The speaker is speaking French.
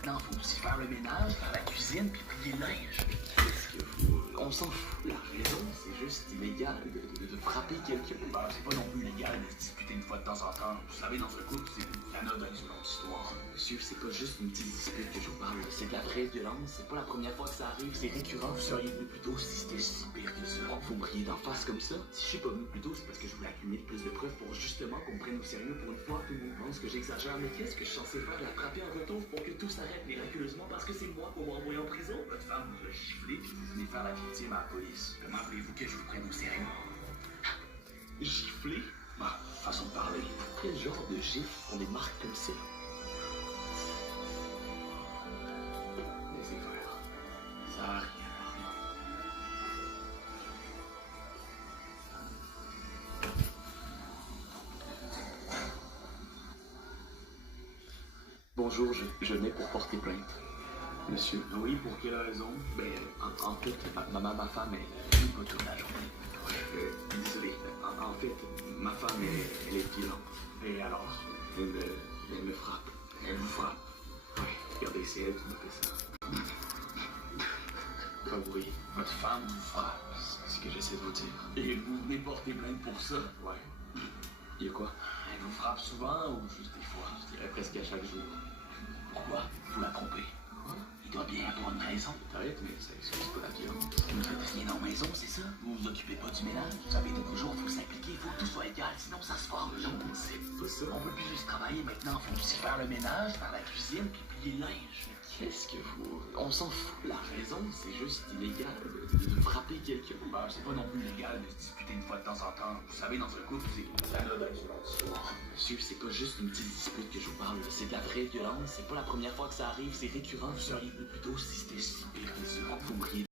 maintenant, faut aussi faire le ménage, faire la cuisine, puis plier le linge. Qu'est-ce que vous... On s'en fout. La raison, c'est juste illégal de frapper quelqu'un. Ben, c'est pas non plus illégal de se disputer une fois de temps en temps. Vous savez, dans un couple, c'est anodin, c'est une autre histoire. Monsieur, c'est pas juste une petite dispute que je vous parle. C'est de la vraie violence. C'est pas la première fois que ça arrive. C'est récurrent. Vous seriez venu plus tôt si c'était si pire que ça. Vous me riez d'en face comme ça. Si je suis pas venu plus tôt, c'est parce que je voulais accumuler plus de preuves pour justement qu'on me prenne au sérieux pour une fois. Tout le monde pense que j'exagère. Mais qu'est-ce que je suis censé faire? La frapper en retour pour que tout s'arrête miraculeusement parce que c'est moi qu'on m'a envoyé en prison? Votre femme vous a giflé puis vous venez faire la victime à la police. Comment voulez-vous que je vous prenne au sérieux? Giflé? Bah, façon de parler. Quel genre de gifle on des marques comme ça? Laissez faire. Ça a rien. Bonjour, je venais pour porter plainte. Monsieur? Oui, pour quelle raison? Ben, en fait, ma femme, elle pas toute la journée. Désolé. En fait, ma femme, elle est violente. Et alors? Elle me frappe. Elle vous frappe? Oui. Regardez, c'est elle qui m'a fait ça. Pas bruit. Votre femme vous frappe. C'est ce que j'essaie de vous dire. Et vous venez porter plainte pour ça? Ouais. Il y a quoi? Elle vous frappe souvent ou juste des fois? Je dirais presque à chaque jour. Pourquoi? Vous la trompez. Quoi? Il doit bien avoir une raison. Peut-être, mais ça excuse pas la violence. Vous ne faites rien en maison, c'est ça? Vous vous occupez pas du ménage? Vous savez, de nos jours, faut s'impliquer, faut que tout soit égal, sinon ça se forme. Non, c'est pas ça. On peut plus juste travailler maintenant, faut aussi faire le ménage, faire la cuisine, puis plier le linge. Qu'est-ce que vous... On s'en fout. La raison, c'est juste illégal de frapper quelqu'un. Ben, c'est pas non plus illégal de se disputer une fois de temps en temps. Vous savez, dans un couple, c'est anodin, c'est une autre histoire. Monsieur, c'est pas juste une petite dispute que je vous parle. C'est de la vraie violence. C'est pas la première fois que ça arrive. C'est récurrent. Vous seriez venu plus tôt si c'était si pire que ça. Vous me riez